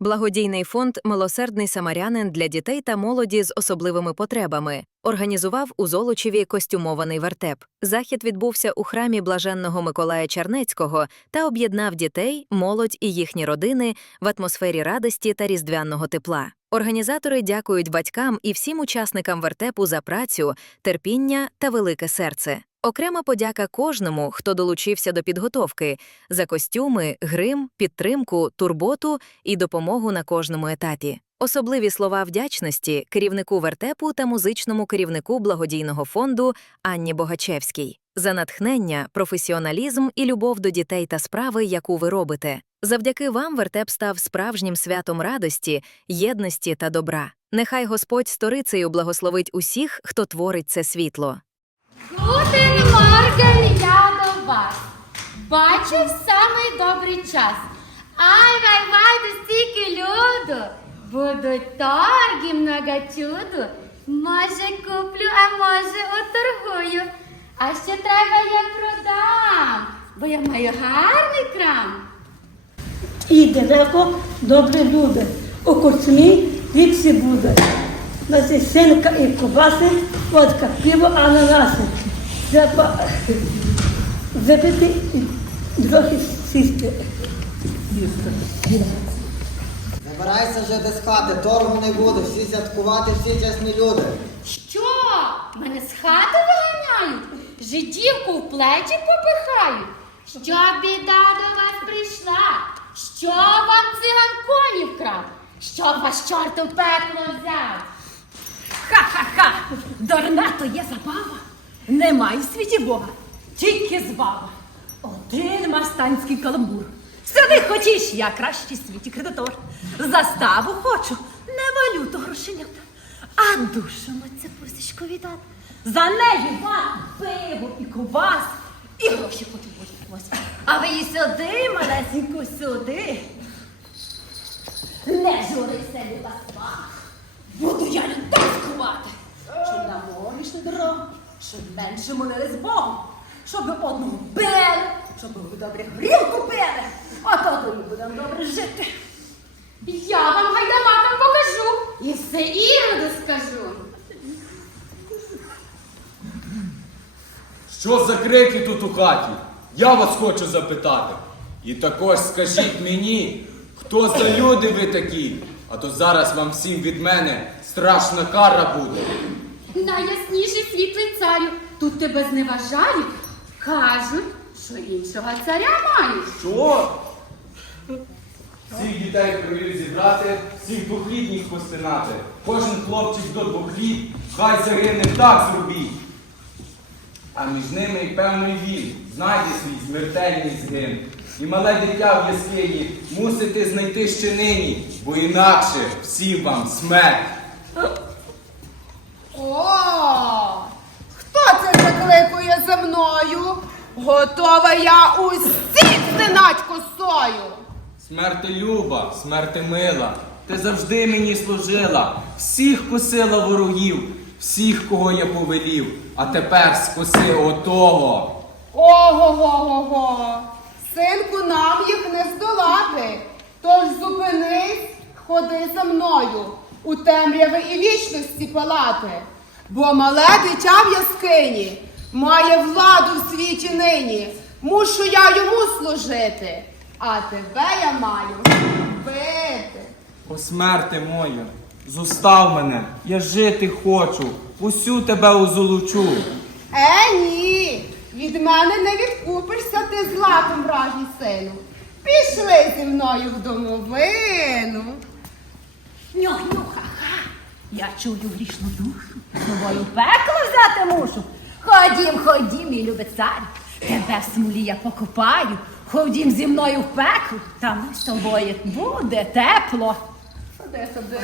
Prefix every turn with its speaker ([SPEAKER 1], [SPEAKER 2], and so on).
[SPEAKER 1] Благодійний фонд Милосердний самарянин для дітей та молоді з особливими потребами організував у Золочеві костюмований вертеп. Захід відбувся у храмі блаженного Миколая Чернецького та об'єднав дітей, молодь і їхні родини в атмосфері радості та різдвяного тепла. Організатори дякують батькам і всім учасникам вертепу за працю, терпіння та велике серце. Окрема подяка кожному, хто долучився до підготовки за костюми, грим, підтримку, турботу і допомогу на кожному етапі. Особливі слова вдячності керівнику вертепу та музичному керівнику благодійного фонду Анні Богачевській за натхнення, професіоналізм і любов до дітей та справи, яку ви робите. Завдяки вам вертеп став справжнім святом радості, єдності та добра. Нехай Господь сторицею благословить усіх, хто творить це світло.
[SPEAKER 2] Морген, я до вас. Бачу в самий добрий час. Ай, вай, вай, до стільки люду. Будуть торги, много чуду. Може куплю, а може оторгую. А ще треба я продам, бо я маю гарний крам.
[SPEAKER 3] І далеко добре люди. У курцмі віпсі буде. На синка і ковбаси, водка, пиво, ананаси. Треба випити і трохи сісти.
[SPEAKER 4] Забирайся вже до з хати, торгу не буде, всі святкувати, всі чесні люди.
[SPEAKER 2] Що? Мене з хати виганяють? Жидівку в плечі попихають? Що біда до вас прийшла? Що вам циган коні вкрав? Що вас чорт у пекло взяв?
[SPEAKER 5] Ха-ха-ха! Дурна то є забава. Немає в світі Бога, тільки збава. Один мастанський каламбур. Сюди хочеш, я кращий в світі кредитор. Заставу хочу, не валюту грошенята, а душу це пусечко віддати. За неї вам пиво і ковбас, і гроші хочу ось. А ви і сюди, малесенько, сюди. Не журися, люба свах. Буду я людей скувати, щоб на морі йшли дорогу, щоб менше молились Богом, щоб ви одного били, щоб ви добре грілку пили, а то і будемо добре жити.
[SPEAKER 2] Я вам гайдамакам покажу і все іроду скажу.
[SPEAKER 6] Що за крики тут у хаті? Я вас хочу запитати. І також скажіть мені, хто за люди ви такі? А то зараз вам всім від мене страшна кара буде.
[SPEAKER 2] Найясніший світлий царю, тут тебе зневажають. Кажуть, що іншого царя мають.
[SPEAKER 6] Що? Всіх дітей в зібрати, всіх двохлітніх постинати. Кожен хлопчик до двох літ, хай загине так зробіть. А між ними й певний він, знайде свій смертельний згин. І мале дитя в яскині мусите знайти ще нині, бо інакше всім вам смерть.
[SPEAKER 7] О, хто це закликує за мною? Готова я усіх стинать косою.
[SPEAKER 6] Смерти люба, смерти мила, ти завжди мені служила, всіх косила ворогів, всіх, кого я повелів, а тепер скоси отого.
[SPEAKER 7] Ого-го-го-го. Синку, нам їх не здолати. Тож зупинись, ходи за мною у темряви і вічності палати. Бо мале дитя в яскині має владу в світі нині. Мушу я йому служити, а тебе я маю бити.
[SPEAKER 6] О смерти моя, зустав мене, я жити хочу, усю тебе озолочу.
[SPEAKER 7] Е, ні, від мене не відкупишся ти златом вражий сину. Пішли зі мною в домовину.
[SPEAKER 5] Нюх-нюх-ха-ха. Я чую грішну душу. З тобою пекло взяти мушу. Ходім, ходім, мій любий цар. Тебе в смолі я покупаю. Ходім зі мною в пекло, там з тобою буде тепло.
[SPEAKER 7] Ходи, ходи.